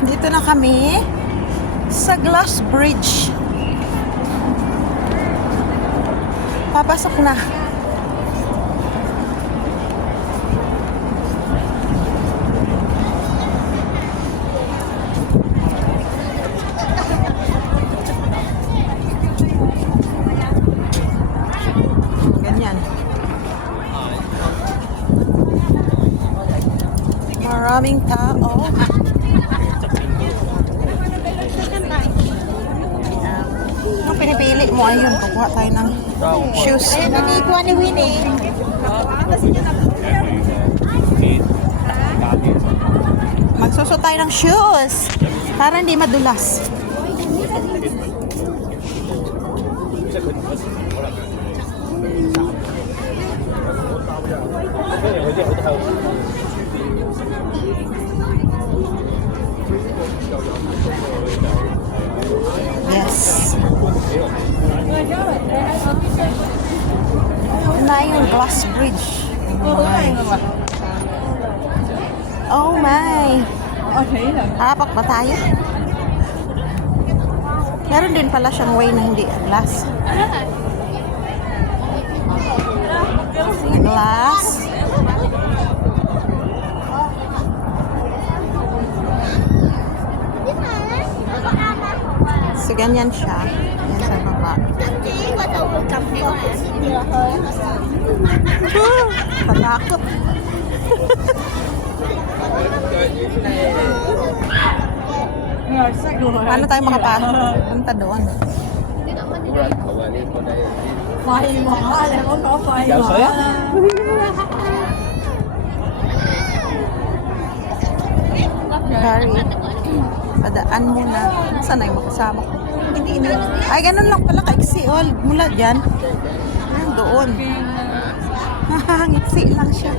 Dito na kami sa Glass Bridge. Papasok na. Ganyan. Maraming tao. Ang pinipili mo, ayun, kukuha tayo ng shoes. Ayun, nanikuha ni Winnie. Magsusot tayo ng shoes para hindi madulas. Yes. Na yung Glass Bridge. Oh my. Hapak ba tayo? Meron din pala siyang way na hindi glass. Glass. So, ganyan siya. Yan sa baba. Patakot. Paano tayo makapunta doon? Harry, padaan muna. Saan ay makasama ko? Ay, ganun lang pala ka-iksi. Mula dyan. Ay, doon. Ngiksi lang siya.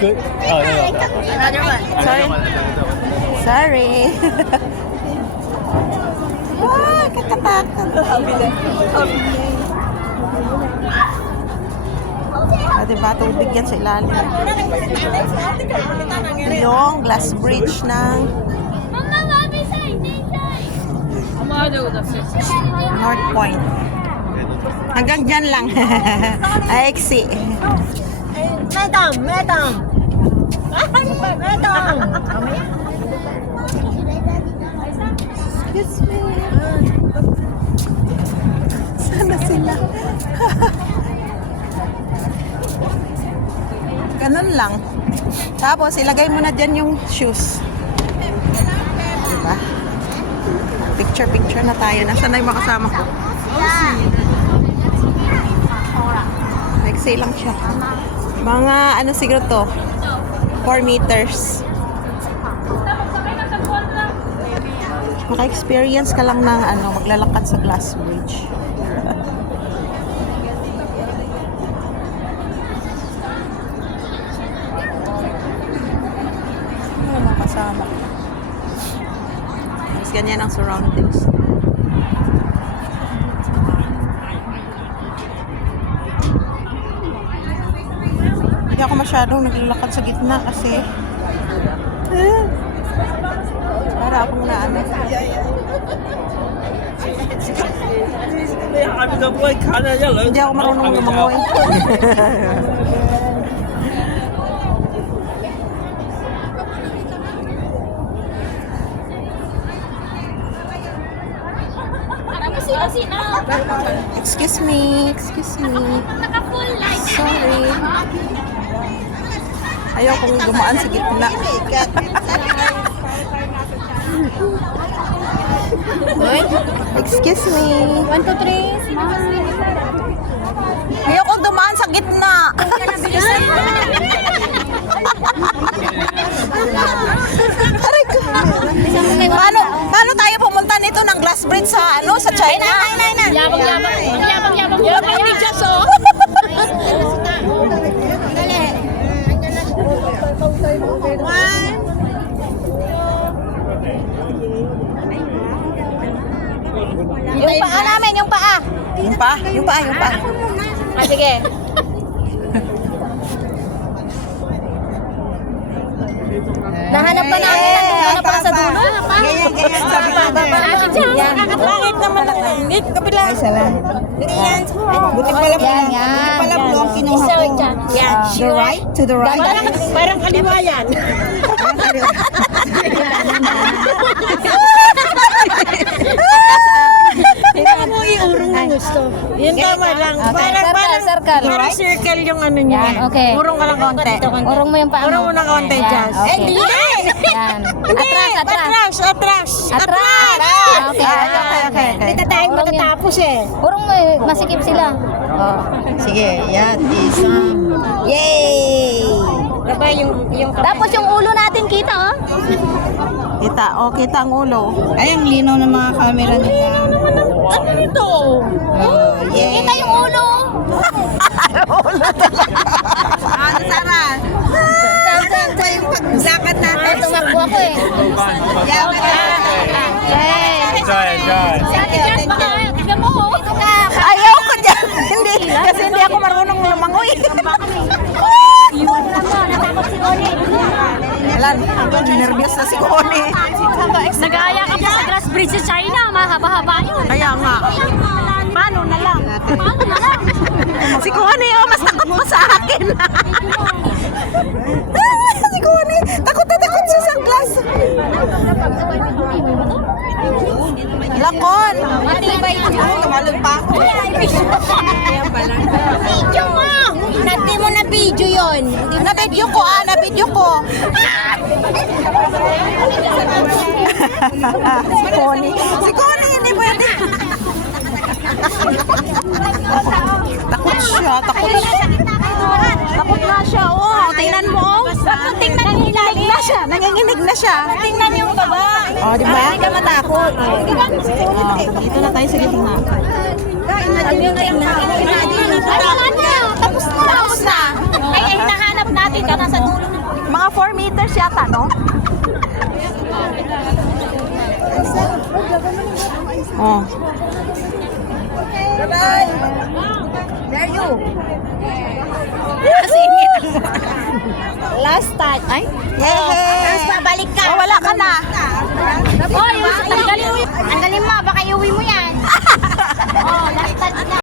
Good. Oh, no. Another one. Sorry. Sorry. Ah, katatakot. Ah, diba? Tubig yan sa ilalim. Yung Glass Bridge ng North Point. Hanggang dyan lang. Aiksi. Madam. Madam. Excuse me. Sana sila. Ganun lang. Tapos, ilagay mo na dyan yung shoes. Diba? Picture na tayo. Nasaan na yung makasama ko? Nag-say lang siya. Mga, ano siguro to? 4 meters. Maka-experience ka lang ng maglalakad sa Glass Bridge. Kasama. Mas ganyan ang surroundings. Hindi ako masyadong naglalakad sa gitna kasi para akong naano. Hindi ako marunong lumangoy. Excuse me. Sorry. Ayaw kong dumaan sa gitna. Excuse me. 1, 2, 3. Smile. Ayaw kong dumaan sa gitna. Aray ko. Paano tayo pumunta nito ng Glass Bridge sa sa China? Yabang. Ni Diyos, oh. Dali. One. Yung paa namin, yung paa. Yung paa. Sige. Nahanap pa namin ang dulo na pala sa dulo. Ganyan. Sabi ko ba? Bakit naman ang langit? Kabila. Ay, sala. Yan. Buti pala buti pala blue ang kinuha ko. Yan. The right? To the right? Parang kaliwa yan. Ito mo iurong ng gusto. Yun tama lang. Parang circle yung ano niya. Yan, okay. Urong ka lang konti. Urong mo yung paano. Urong mo ng konti, Yan, Jazz. okay. Hindi! Yan. Atras. Atras! Okay. Hindi tayong Urong yun. matatapos eh. Urong mo, masikip sila. Oh. Sige, yan. Isang. Yay! Diba yung Tapos yung ulo natin kita, oh. Kita, kita ang ulo. Ay, ang linaw ng mga camera nila. ano nito? Oh, yay! Kita yung ulo. Ano, Sarah? Ito yung paglakad natin. Tumakbo ako eh. Ayaw ko dyan. Hindi, kasi hindi ako marunong lumangoy. Alam, nervyos na si Connie. Nag-aaya ka pa sa Grass Bridge sa China. Mahaba-haba yun. Kaya nga. Paano na lang? Si Connie, mas takot mo sa akin. Si Connie, takot na takot sa sunglass. Lakon. Tumalog pa ako. Video mo! Nati mo na video yun. Na-video ko, na-video ko. Si Connie, hindi pwede. Takot siya, takot siya. Takot na siya, oh. Tingnan mo, oh. Tingnan yung ilalim. Na siya, nanginginig na siya. Tingnan yung baba. Oh, di ba? Hindi ka matakot. Oh, dito na tayo sa gitna. Tapos na. Tapos na. Ay, hinahanap natin ka nasa dulo. Mga 4 meters yata, no? Oh. Bye-bye. Where are you? Last touch. Ay? Yay! Tapos babalik ka. Oh, wala ka na. Oy, tanggalin mo. Tanggalin mo, baka iuwi mo yan. Oh, last touch na.